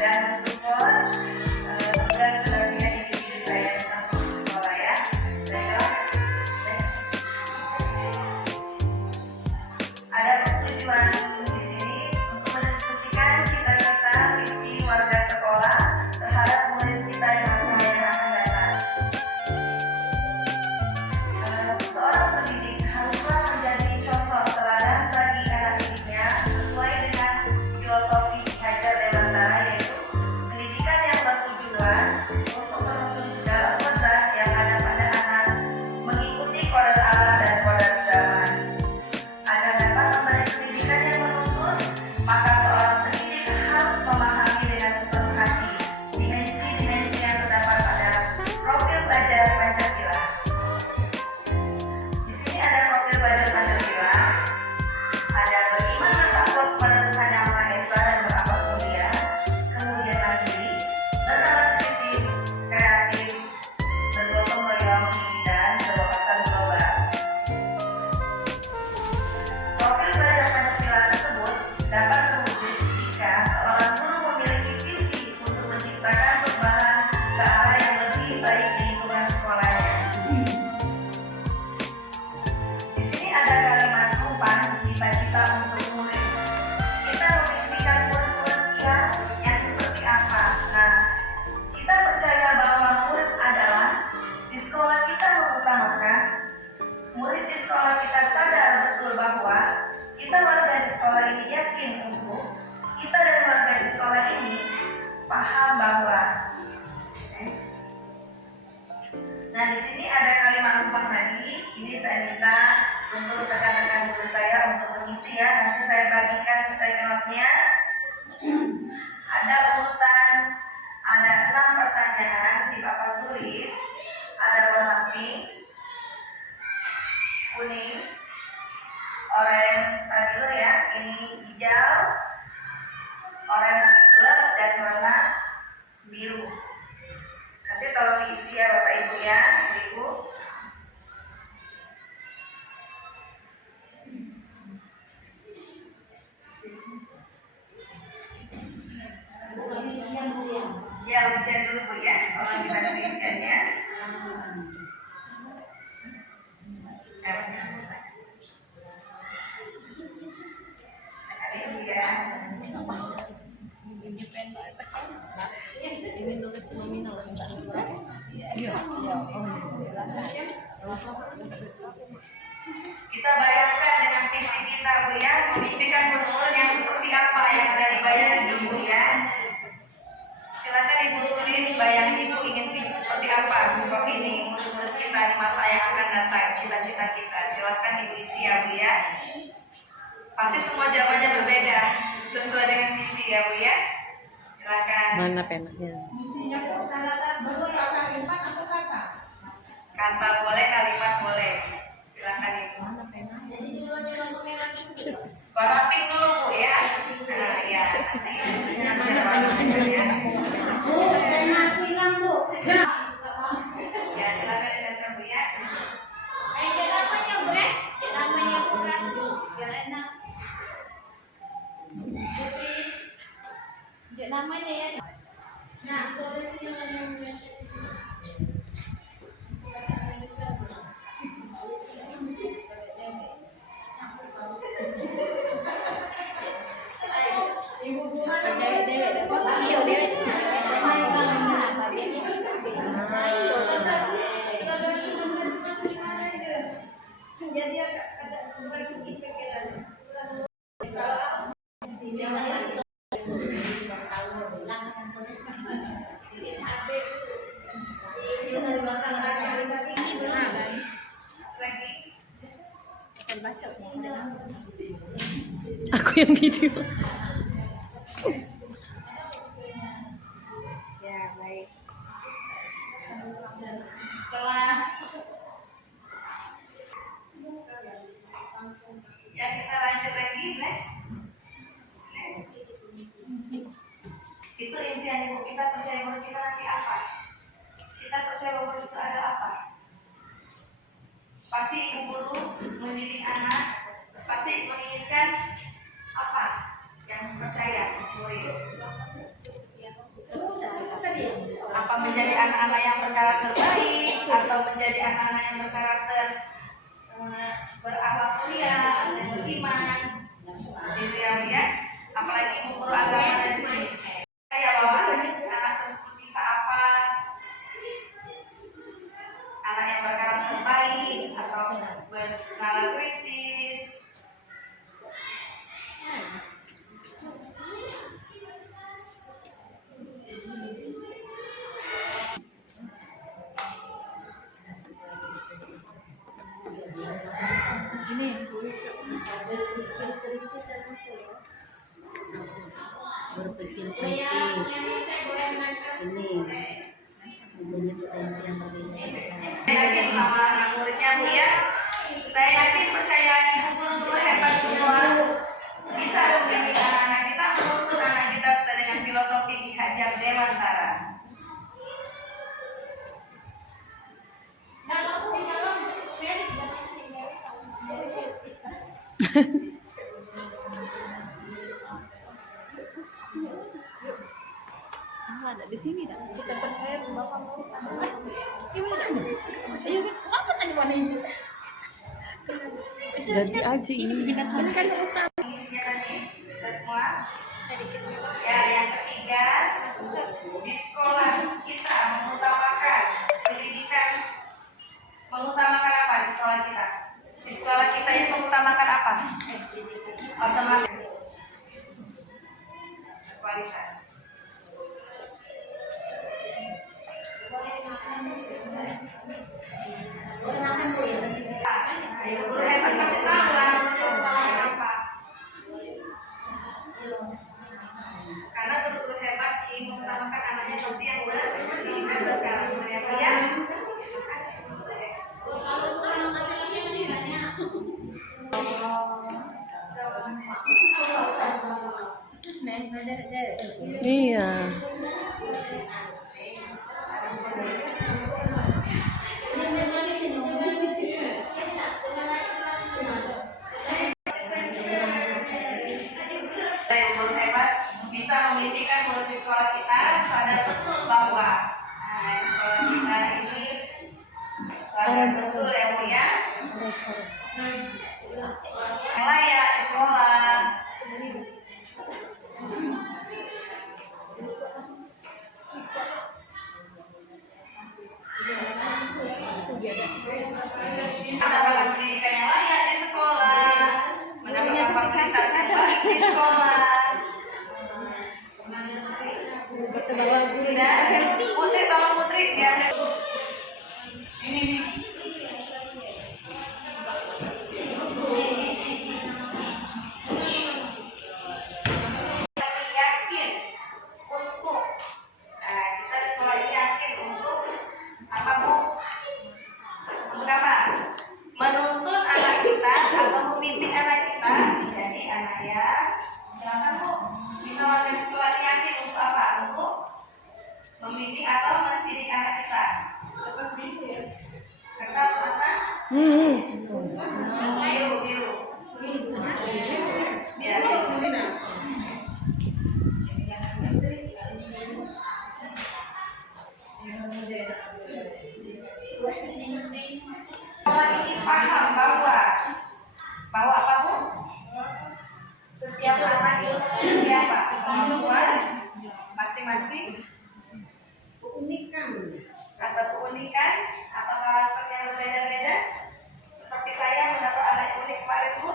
dan support tugas pendampingan individu saya tentang posisi sekolah ya. Baiklah, ada tujuan di sini untuk mendiskusikan cita-cita visi warga sekolah terhadap murid kita di masa yang akan datang. Seorang pendidik haruslah menjadi contoh teladan bagi anak didiknya sesuai dengan filosofi Hajar Dewantara, yaitu pendidikan yang bertujuan untuk menuntun segala kodrat yang ada pada anak mengikuti kodrat alam dan kodrat zaman. Agar dapat memberi pendidikan yang menuntun, maka seorang pendidik harus memahami dengan sepenuh hati dimensi-dimensi yang terdapat pada profil pelajar Pancasila. Di sini ada profil pelajar Pancasila, ada beriman bertakwa kepada Tuhan Yang Maha Esa dan berakhlak mulia, kemudian mandiri, bernalar kritis, kreatif, bergotong royong, dan berwawasan global. Profil pelajar Pancasila tersebut dapat terwujud jika seorang guru memiliki visi untuk menciptakan perubahan ke arah yang lebih baik di lingkungan sekolahnya. Di sini ada kalimat umpan cita-cita untuk murid. Kita memimpikan murid-murid yang seperti apa? Nah, kita percaya bahwa murid adalah di sekolah kita mengutamakan murid di sekolah kita sadar betul bahwa kita warga di sekolah ini yakin untuk kita dan warga di sekolah ini paham bahwa. Nah, di sini ada kalimat umpan lagi. Ini saya minta untuk rekan-rekan guru saya untuk mengisi ya. Nanti saya bagikan sticky note-nya. Ada urutan, ada 6 pertanyaan di papan tulis. Ada warna pink, kuning, oranye stabilo ya, ini hijau, oranye gelap, dan warna biru. Nanti tolong diisi ya Bapak Ibu ya, Ibu. Ya, ujian dulu Bu ya, tolong dibantu isiannya. Kita bayangkan dengan visi kita Bu ya, memimpikan murid yang seperti apa yang ada di bayangan Ibu ya. Silakan Ibu tulis bayangan Ibu ingin visi seperti apa, seperti ini murid-murid kita di masa yang akan datang, cita-cita kita. Silakan Ibu isi ya Bu ya. Pasti semua jawabannya berbeda sesuai dengan visi ya Bu ya. Silakan. Mana penanya? Misinya kata boleh kalimat atau kata? Kata boleh, kalimat boleh. Silakan Ibu. Mana pena? Jadi dua-duanya lampu merah. Warna pink dulu Bu ya. Nah ya. Mana penanya ya? Oh, pena hilang Bu. Ya silakan didatang Bu ya. Namanya Bu ya? Namanya bukan Bu. Karena namanya ya. Nah, itu namanya. Jadi agak berpikir pikiran. Aku yang video. Ya baik. Setelah ya kita lanjut lagi next. Itu impian Ibu, kita percaya bahwa kita nanti apa? Kita percaya bahwa itu ada apa? Pasti ibu guru mendidik anak, pasti menginginkan apa? Yang percaya murid. menjadi anak-anak yang berkarakter baik atau menjadi anak-anak yang berkarakter berakhlak mulia atau yang beriman, gitu ya. Apalagi guru agama dari sini. Saya bahwa anak tersebut bisa apa? Anak yang berkarakter baik atau bernalar kritis. Berpikir kritis ini mempunyai potensi yang berbeda. Saya yakin sama anak muridnya Bu ya. Saya yakin percaya guru-guru hebat semua bisa membimbing anak-anak kita, menuntun anak kita sesuai dengan filosofi Ki Hajar Dewantara. Semua ada di sini dah. Kita percaya Bapak mau. Gimana? Ayo, apa tadi warna hijau? Ganti aja ini binatang kan suka. Isinya tadi sudah semua. Ya, yang ketiga, di sekolah kita mengutamakan pendidikan. Mengutamakan apa di sekolah kita? Di sekolah kita ini mengutamakan apa? Otomatis kualitas. Ayo, guru hebat pasti tahu lah mengutamakan apa. Karena guru-guru hebat ingin mengutamakan anaknya pasti yang berpendidikan berkarakter yang mulia. Iya. Guru hebat bisa memimpikan murid di sekolah kita sadar betul bahwa di sekolah kita ini sadar betul ya Bu ya, yang layak di sekolah. Mendapatkan pendidikan yang layak di sekolah, mendapatkan fasilitas yang baik di sekolah. Dan Putri, tolong Putri biar ini. Yakin untuk kita di sekolah ini yakin untuk apa Bu? Untuk apa? Menuntun anak kita atau membimbing anak kita menjadi anak yang silakan Bu. Kita warga di sekolah ini yakin untuk apa? Untuk membimbing atau mendidik anak kita. Kertas biru ya? Kertas mana? Biru. Ya. Orang ini paham bahwa apa Bu? Setiap anak itu memiliki apa? Kemampuan masing-masing, keunikan atau karakter yang berbeda-beda. Seperti saya mendapat anak unik kemarin Bu.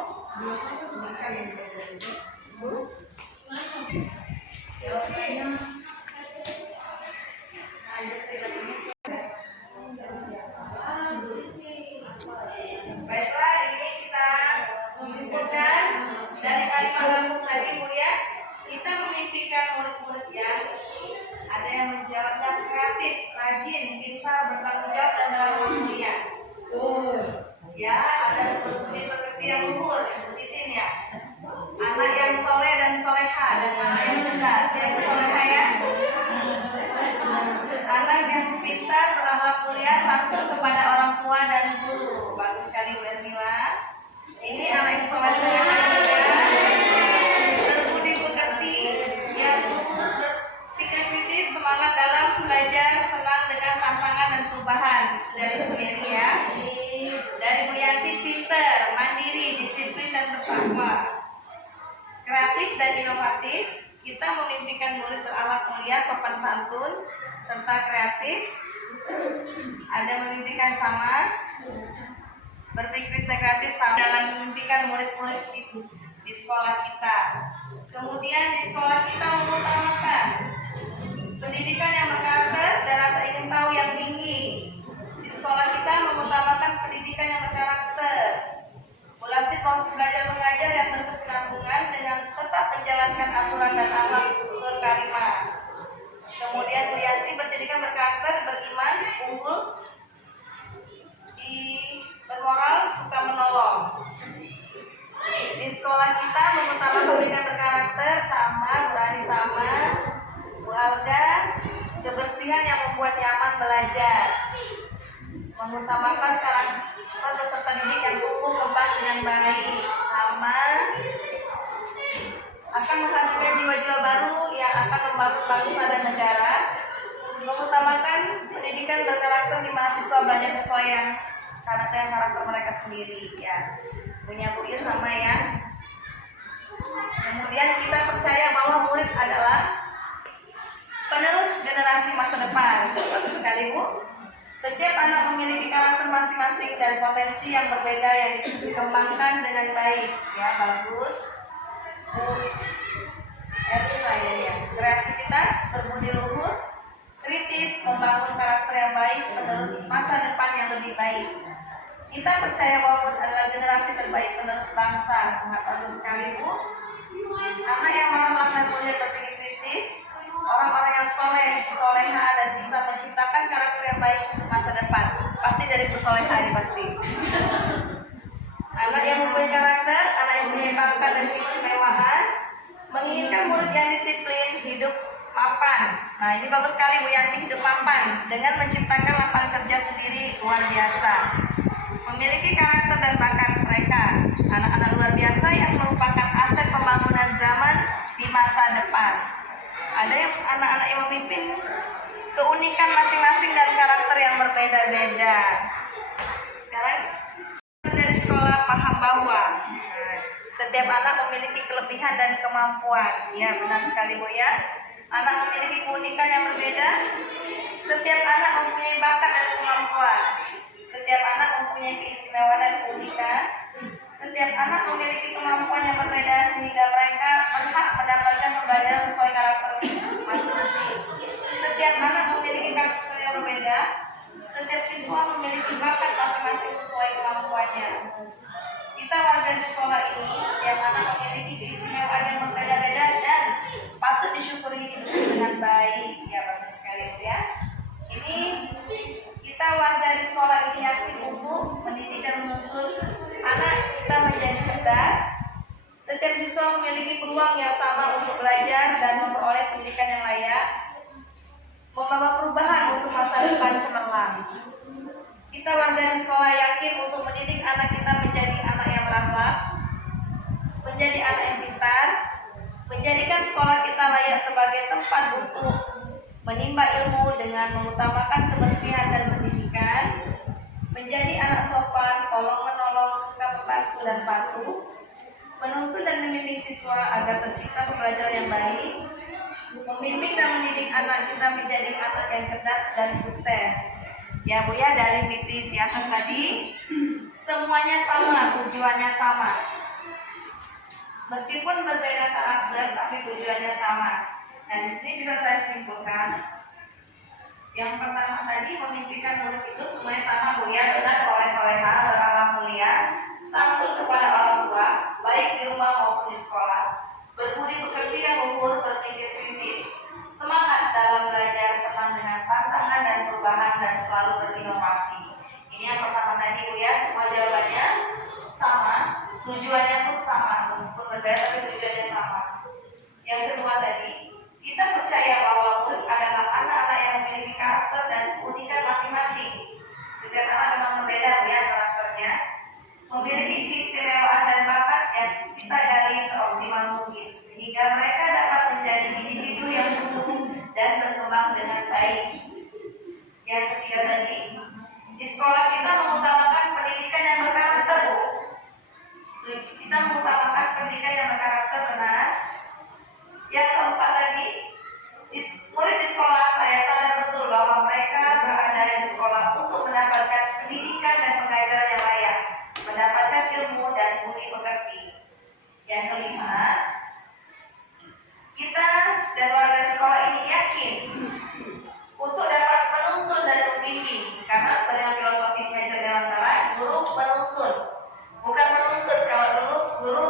Baiklah, ini kita simpulkan dari kalimat lambung tadi Bu ya. Kita memimpikan murid-murid yang ada yang menjawabnya kreatif, rajin, pintar, bertanggung jawab dan berakhlak mulia. Ya, ada budi pekerti yang luhur, titin ya. Anak yang soleh dan soleha dan anak yang cerdas, yang soleha ya. Anak yang pintar, berakhlak mulia, santun kepada orang tua dan guru. Bagus sekali Bu Ermila. Ini anak yang soleh soleha juga, berbudi pekerti, yang luhur, berpikir kritis, semangat dalam belajar, senang memimpikan murid berakhlak mulia, sopan santun, serta kreatif. Ada memimpikan sama, berpikir kreatif sama dalam memimpikan murid-murid di sekolah kita. Kemudian di sekolah kita mengutamakan pendidikan yang berkarakter dan rasa ingin tahu yang tinggi. Di sekolah kita mengutamakan pendidikan yang berkarakter, melalui proses belajar mengajar yang berkesinambungan dengan tetap menjalankan aturan dan akhlak berkarimah. Kemudian Wiyanti berpendidikan berkarakter, beriman, unggul, bermoral, suka menolong. Di sekolah kita mengutamakan pendidikan berkarakter, sama, berani sama, keluarga, kebersihan yang membuat nyaman belajar, mengutamakan karakter peserta didik yang tumbuh kembang dengan baik, sama, akan menghasilkan jiwa-jiwa baru yang akan membangun bangsa dan negara, mengutamakan pendidikan berkarakter di mahasiswa belajar sesuai yang karakter mereka sendiri, ya. Punya Bu Yu sama ya. Kemudian kita percaya bahwa murid adalah penerus generasi masa depan. Bagus sekali Bu. Setiap anak memiliki karakter masing-masing dan potensi yang berbeda yang dikembangkan dengan baik, ya. Bagus. Bu ya. Kreativitas, berbudi luhur, kritis, membangun karakter yang baik, penerus masa depan yang lebih baik. Kita percaya bahwa adalah generasi terbaik penerus bangsa. Sangat bagus sekali Bu. Anak yang mau melakukan mulia berpikir kritis, orang-orang yang soleh, soleha dan bisa menciptakan karakter yang baik untuk masa depan. Pasti dari Bu Soleha ini pasti. Anak yang mempunyai karakter, anak yang mempunyai bakat dan keistimewaan, menginginkan murid yang disiplin, hidup mapan. Nah ini bagus sekali Bu Yanti, hidup mapan dengan menciptakan lapangan kerja sendiri luar biasa. Memiliki karakter dan bakat mereka, anak-anak luar biasa yang merupakan aset pembangunan zaman di masa depan. Ada yang anak-anak yang memimpin keunikan masing-masing dan karakter yang berbeda-beda. Sekarang dari sekolah paham bahwa setiap anak memiliki kelebihan dan kemampuan. Ya benar sekali Bu ya. Anak memiliki keunikan yang berbeda. Setiap anak mempunyai bakat dan kemampuan. Setiap anak mempunyai keistimewaan dan keunikan. Setiap anak memiliki kemampuan yang berbeda sehingga mereka berhak mendapatkan pembelajaran sesuai karakter masing-masing. Setiap anak memiliki karakter yang berbeda. Setiap siswa memiliki bakat masing-masing sesuai kemampuannya. Kita warga di sekolah ini, setiap anak memiliki keistimewaan yang berbeda-beda dan patut disyukuri hidup dengan baik. Ya bagus sekali ya. Ini kita warga di sekolah ini yakin untuk mendidik dan menuntun anak kita menjadi cerdas. Setiap siswa memiliki peluang yang sama untuk belajar dan memperoleh pendidikan yang layak, membawa perubahan untuk masa depan cemerlang. Kita warga di sekolah yakin untuk mendidik anak kita menjadi anak yang berakhlak, menjadi anak yang pintar, menjadikan sekolah kita layak sebagai tempat untuk menimba ilmu dengan mengutamakan kebersihan dan pendidikan, menjadi anak sopan, tolong menolong, suka membantu dan patuh, menuntun dan membimbing siswa agar tercipta pembelajaran yang baik, membimbing dan mendidik anak kita menjadi anak yang cerdas dan sukses. Ya Bu ya, dari visi di atas tadi semuanya sama, tujuannya sama. Meskipun berbeda karakter, tapi tujuannya sama. Nah di sini bisa saya simpulkan. Yang pertama tadi memimpikan murid itu semuanya sama Bu ya, benar soleh-soleha, berakhlak mulia, santun kepada orang tua, baik di rumah maupun di sekolah, berbudi pekerti yang luhur, berpikir kritis, semangat dalam belajar, senang dengan tantangan dan perubahan dan selalu berinovasi. Ini yang pertama tadi Bu ya, semua jawabannya sama, tujuannya pun sama, meskipun berbeda tapi tujuannya sama. Yang kedua tadi, kita percaya bahwa murid adalah anak-anak yang memiliki karakter dan keunikan masing-masing. Setiap anak memang berbeda ya karakternya, memiliki keistimewaan dan bakat yang kita gali seoptimal mungkin, sehingga mereka dapat menjadi individu yang tumbuh dan berkembang dengan baik. Yang ketiga tadi, di sekolah kita mengutamakan pendidikan yang berkarakter. Kita mengutamakan pendidikan yang berkarakter benar. Yang keempat tadi, murid di sekolah saya sadar betul bahwa mereka berada di sekolah untuk mendapatkan pendidikan dan pengajaran yang layak, mendapatkan ilmu dan budi pekerti. Yang kelima, kita dan warga sekolah ini yakin untuk dapat menuntun dan membimbing, karena sesuai dengan filosofi Ki Hajar Dewantara, guru menuntun, bukan menuntut. Kalau dulu guru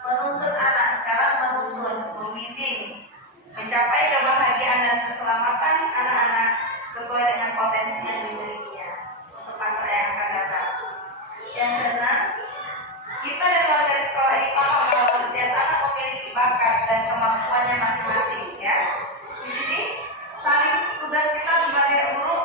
menuntut anak, sekarang menuntun, membimbing, mencapai kebahagiaan dan keselamatan anak-anak sesuai dengan potensi yang dimilikinya untuk masa yang akan datang. Yang keenam, kita dan warga di sekolah ini paham bahwa setiap anak memiliki bakat dan kemampuannya masing-masing, ya. Di sini saling tugas kita sebagai guru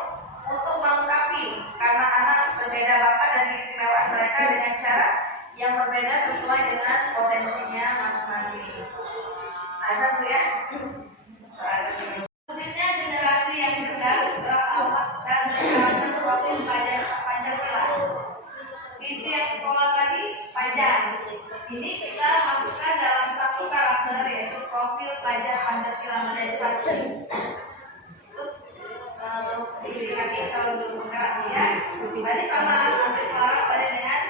untuk melengkapi, karena anak berbeda bakat dan keistimewaan mereka dengan cara yang berbeda sesuai dengan potensinya masing-masing. Azan Bu ya. Wujudnya generasi yang cerdas, berakhlak dan berkarakter profil pelajar Pancasila. Visi yang sekolah tadi panjang. Ini kita masukkan dalam satu karakter, yaitu profil pelajar Pancasila menjadi satu. Isi kaki selalu bergerak ya. Tadi sama hampir selaras tadi dengan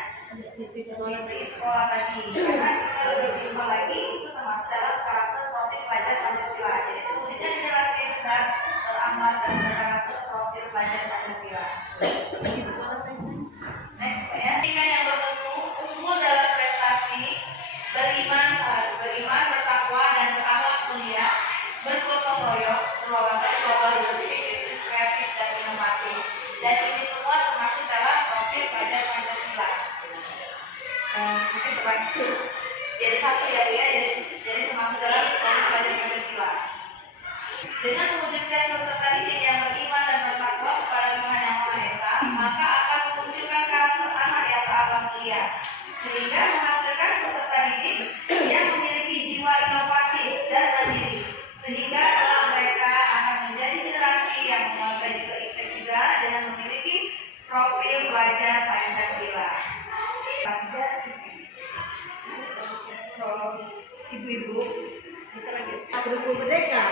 visi sekolah tadi. Karena kita lebih simpel lagi, itu termasuk dalam karakter profil pelajar Pancasila. Jadi wujudnya generasi yang cerdas, berakhlak dan berkarakter profil pelajar Pancasila. Visi sekolah tadi. Next ya. Pendidikan yang bermutu, unggul dalam prestasi, beriman, bertakwa dan berakhlak mulia, bergotong royong, berwawasan global, berpikir kreatif dan inovatif. Dan ini semua termasuk dalam profil pelajar Pancasila. Mungkin terbagi jadi satu ya, jadi termasuk dalam profil pelajar Pancasila. Dengan mewujudkan peserta didik yang beriman dan bertakwa kepada Tuhan Yang Maha Esa, maka akan memunculkan karakter anak yang berakhlak mulia, sehingga menghasilkan peserta didik yang memiliki jiwa inovatif dan mandiri, sehingga anak mereka akan menjadi generasi yang menguasai juga dengan memiliki profil pelajar Pancasila. Ibu-ibu, kita lagi pendukung merdeka.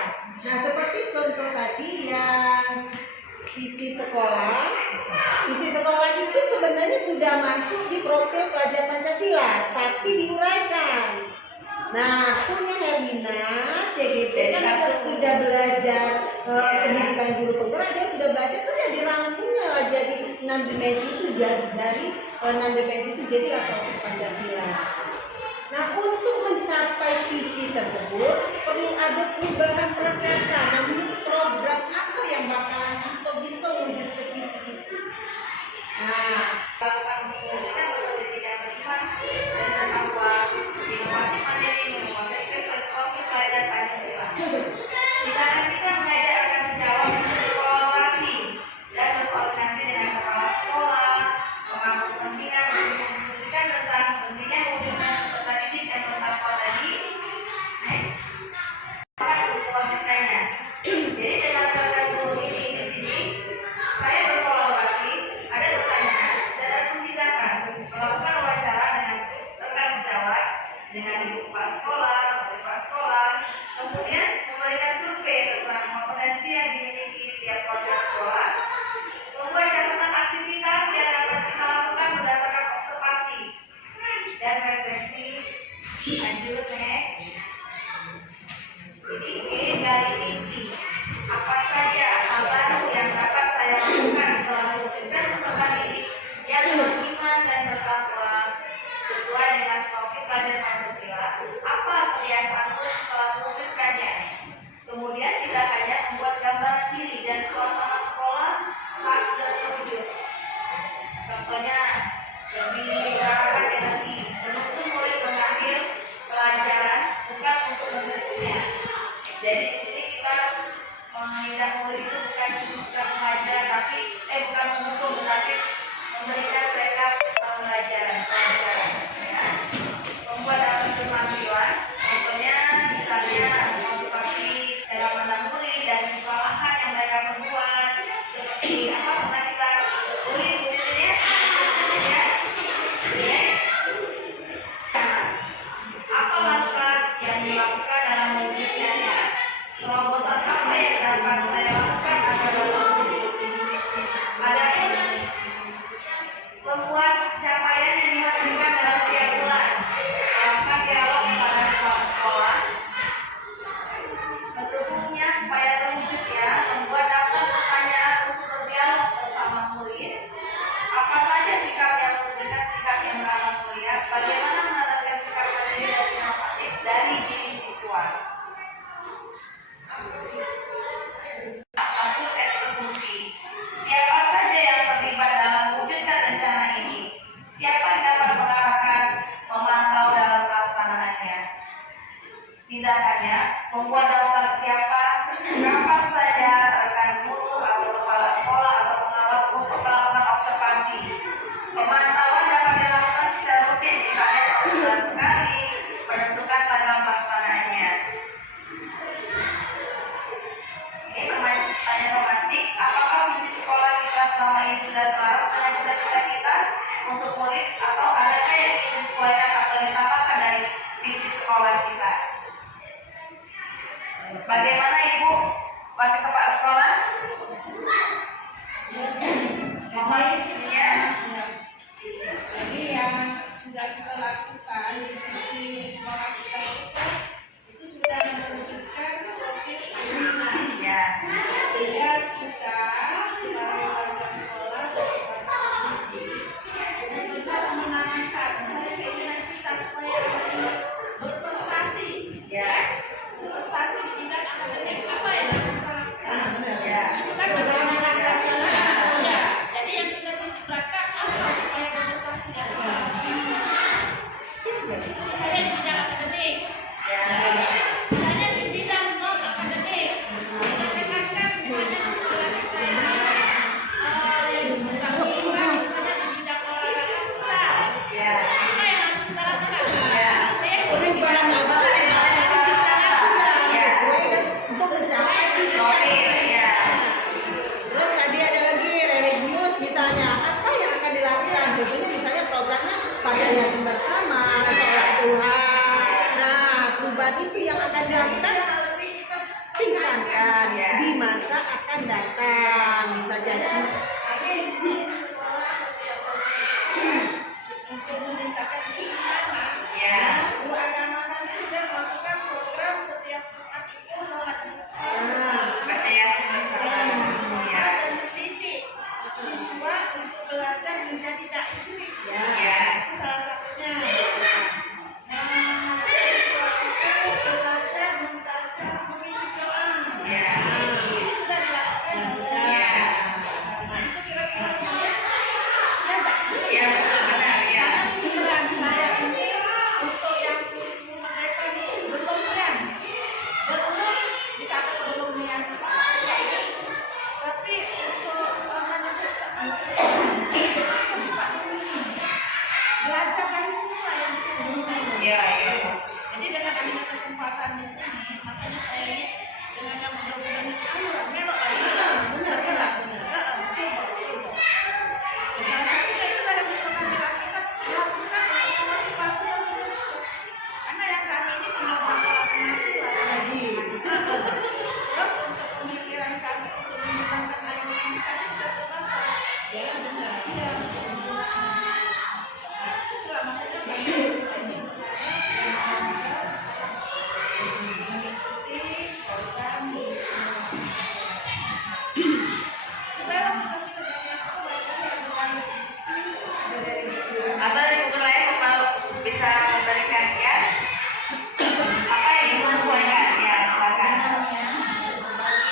Nah, seperti contoh tadi yang isi sekolah itu sebenarnya sudah masuk di profil pelajar Pancasila, tapi diuraikan. Nah, punya Hermina, CGP kan sudah belajar pendidikan guru penggerak, dia sudah belajar, sudah dirangkumnya lah jadi 6 dimensi itu, dari 6 dimensi itu jadilah profil Pancasila. Nah, untuk mencapai visi tersebut perlu ada perubahan prakarsa. Nah, menurut program apa yang bakalan kita bisa wujud ke visi itu? Nah, lakukan pendidikan berpendidikan beriman dan bertakwa, inovatif mandiri, menguasai profil pelajar Pancasila. Kita mengajar akan sejauh berkolaborasi dan berkoordinasi dengan kepala sekolah, pemangku kepentingan, mendiskusikan tentang pentingnya mewujudkan peserta didik yang bertakwa tadi. Next, untuk lanjutannya. Jadi dengan tenaga guru ini di sini, saya berkolaborasi, ada pertanyaan dan ada tindakan, melakukan wawancara dengan rekan sejawat, dengan ibu kepala sekolah, kepala sekolah, kemudian memberikan survei tentang kompetensi yang dimiliki tiap warga sekolah, membuat catatan aktivitas yang dapat kita lakukan berdasarkan observasi dan refleksi. Lanjut next. Ini dari inti. Apa saja hal baru yang dapat saya lakukan setelah mewujudkan peserta didik yang beriman dan bertakwa sesuai dengan profil pelajar Pancasila? Apa kebiasaanku setelah mewujudkannya? Kemudian kita hanya membuat gambaran diri dan suasana sekolah saat sudah terwujud. Contohnya lebih mengarahkan energi, menuntun murid mengambil pelajaran bukan untuk membentuknya. Jadi di sini kita menindak murid itu bukan mengajar, tapi bukan menghukum, tetapi memberikan mereka pelajaran, ya. Membuat dapat kemampuan, contohnya misalnya motivasi cara pandang murid dan kesalahan yang mereka perbuat, seperti apa pernah kita ulik ya. Apa langkah yang dilakukan dalam mewujudkan sudah selaras dengan cita-cita kita untuk murid, atau adakah yang ingin disesuaikan atau ditambahkan dari visi sekolah kita? Bagaimana Ibu, Wakil Kepala Sekolah? Mohon ya. Jadi yang sudah kita lakukan di visi sekolah kita itu sudah menunjukkan profil anak. Ya. Sehingga kita sebagai warga sekolah dan benar-benar menanamkan misalnya keinginan kita supaya anak berprestasi, Ya. berprestasi di bidang akademik, apa yang harus kita lakukan? benar. Ya. Itu kan Program melaksanakan. ya. Jadi yang kita tujukan apa supaya berprestasi? Misalnya di bidang akademik, Ya. misalnya di bidang non akademik, kita tekankan misalnya di sekolah kita ini yang dibuka misalnya di bidang olahraga futsal. Ya. Apa yang harus kita lakukan? Ya. Perubahan apa yang akan kita lakukan sesuai dan untuk mencapai visi Oke, tadi. ya. Terus tadi ada lagi religius misalnya, apa yang akan dilakukan? Contohnya misalnya programnya pada yasin bersama, sholat Tuhan. Nah, perubahan itu yang akan dilakukan tingkatkan di masa akan datang. Bisa jadi Ada yang di sini di sekolah setiap untuk meningkatkan keimanan. Ya. Guru agama kami sudah melakukan program setiap Jumat itu sholat bersama. Baca Yasin bersama. Ya. Dan mendidik siswa untuk belajar menjadi dai cilik. Ya. Itu salah satunya. Mengajak siswa itu belajar membaca memimpin doa. Ya. Ini sudah dilakukan. Ya. Nah, itu kira-kira ya enggak? Ya, benar-benar ya. Karena saya ini untuk yang kurikulum mereka ini belum nian, belum dikasih belum nian, tapi untuk sempat belajar dari semua yang disebutkan. Ya, ya. Jadi dengan adanya kesempatan di sini, makanya saya ini dengan yang mudah-mudahan ayo melok lagi. benar. Coba. Salah satunya itu yang bisa kami lakukan untuk motivasi yang benar. Karena yang kami ini tinggal berapa penampilan jadi. Terus untuk pemikiran kami untuk mengembangkan ayu ini kami sudah terbatas. Ya, benar. Iya. Itulah makanya kami ini mengikuti program supaya kita banyak kebaikan yang berkaitan. Ada dari Atau dari guru lain mau bisa memberikan ya? Apa yang ingin disesuaikan? Ya, silakan.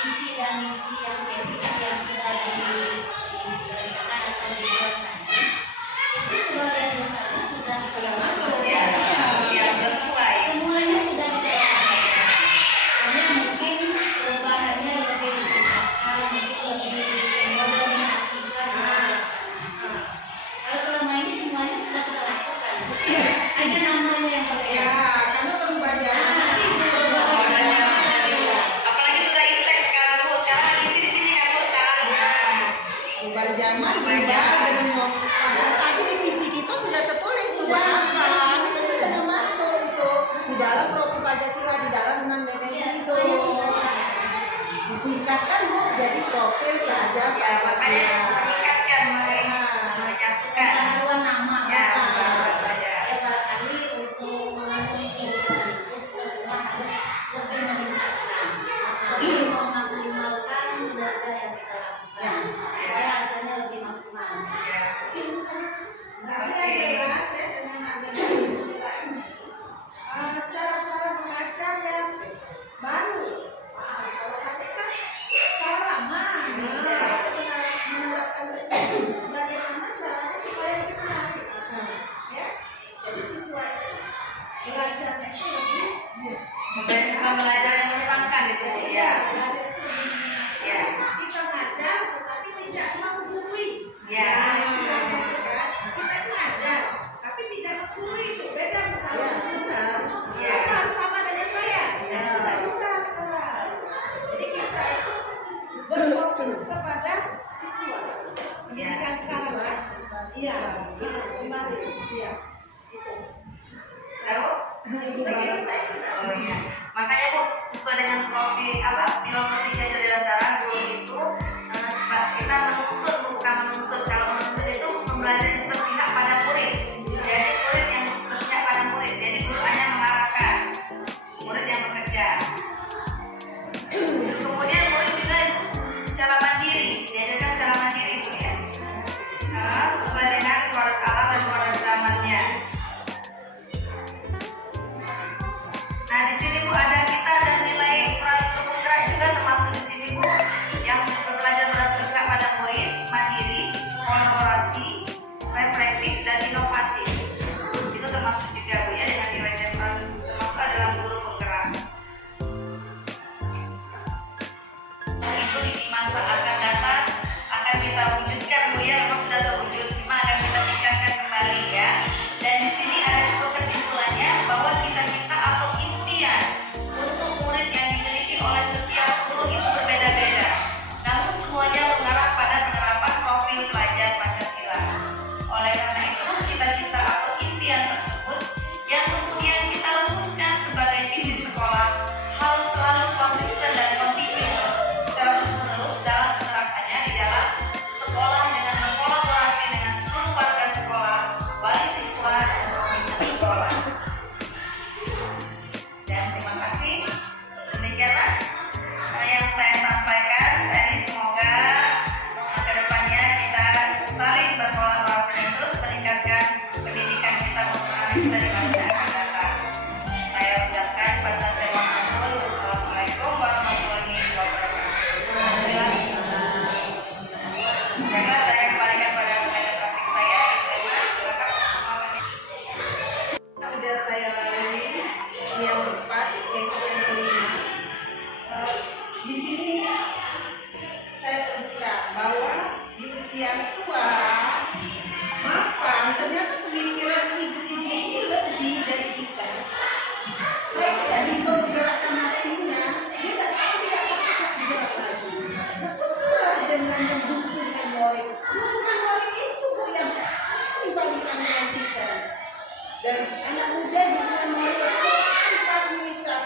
Visi dan misi yang visi yang sudah diberikan atau dibuat tadi itu sebagian besarnya sudah masuk. Ya, ya sudah sesuai. Semuanya sudah direalisasikan. Hanya mungkin perubahannya lebih ditingkatkan, mungkin lebih dimodernisasikan. Kalau selama ini semuanya sudah kita lakukan. Hanya namanya yang berbeda. ya, karena perubahan zaman nanti Perubahan zaman dan Ibu. Apalagi sudah intek sekarang Bu. Sekarang isi di sini kan Bu sekarang. Ya. perubahan zaman berubah dengan padahal tadi di visi kita sudah tertulis tuh apa itu sudah masuk itu di dalam profil Pancasila di dalam 6 definisi itu disingkatkan Bu jadi profil pelajar Ya, makanya Pancasila. meningkatkan, menyatukan. Pengetahuan nama. Ya, buat saja. Ya barangkali untuk memenuhi tuntutan itu kita semua harus lebih meningkatkan, lebih memaksimalkan kinerja yang kita lakukan supaya hasilnya lebih maksimal. Ya. Tapi yang jelas ya dengan adanya istilah ini cara-cara mengajar yang baru. Kalau kami kan cara lama, kita menerapkan ke sini. Bagaimana caranya supaya lebih menarik? Ya, jadi siswa itu belajarnya itu lebih Pembelajaran yang menyenangkan itu Bu. Ya. belajar itu lebih menarik. Ya. Kita ngajar tetapi tidak menggurui. Ya. Nah, istilahnya itu kan, kita itu ngajar, tapi tidak menggurui itu beda bukan? Ya, benar. Ya. Kamu harus sama dengan saya. Ya. Tidak bisa sekarang. Jadi kita itu berfokus kepada siswa. pendidikan sekarang kan? Iya, itu kembali. Iya, itu. Tahu? Itu bagian saya tidak. Oh iya. Makanya Bu, sesuai dengan filosofi Kajar Dewantara, guru itu kita menuntut, bukan menuntut. Kalau menuntut itu mempelajari berpihak pada murid. Jadi murid yang berpihak pada murid. Jadi guru hanya mengarahkan, murid yang bekerja. Kemudian murid juga secara mandiri, diajarkan secara mandiri Bu ya. Sesuai dengan keluarga alam dan keluarga zamannya. Nah di sini Bu ada kita ada nilai bergerak juga termasuk di sini Bu yang belajar bergerak pada murid, mandiri, kolaborasi, reflektif dan inovatif. Itu termasuk juga Bu ya dengan nilai termasuk dalam guru penggerak. Itu di masa akan datang akan kita wujudkan Bu ya, memang sudah terwujud, cuma akan kita tingkatkan kembali ya. Dan di sini ada kesimpulannya bahwa cita-cita atau impian untuk murid yang dimiliki oleh setiap guru itu berbeda-beda. Namun semuanya mengarah pada penerapan profil pelajar Pancasila. Oleh karena itu, cita-cita atau impian tersebut yang kemudian kita rumuskan sebagai visi sekolah harus selalu konsisten dan kontinu secara terus-menerus dalam penerapannya di dalam sekolah dengan berkolaborasi dengan seluruh warga sekolah, wali siswa, dan pemerintah sekolah. Dan terima kasih. Demikianlah yang saya sampaikan tadi. Semoga kedepannya kita saling berkolaborasi dan terus meningkatkan pendidikan kita untuk anak kita di masa yang akan datang. Saya ucapkan pada saya Wassalamualaikum warahmatullahi wabarakatuh. Silakan. Baiklah, saya kembalikan pada metode praktik saya. Silakan. Sudah saya lalui yang keempat, besok yang kelima. Di sini saya terbuka bahwa di usia tua, mapan, ternyata pemikiran ibu-ibu ini lebih dari kita. Mereka tidak bisa menggerakkan hatinya, dia tidak tahu dia akan bergerak lagi. Berkusurah dengan yang hubungan morik. Hubungan morik itu Bu yang paling kami nantikan. Dan anak muda hubungan morik selain fasilitas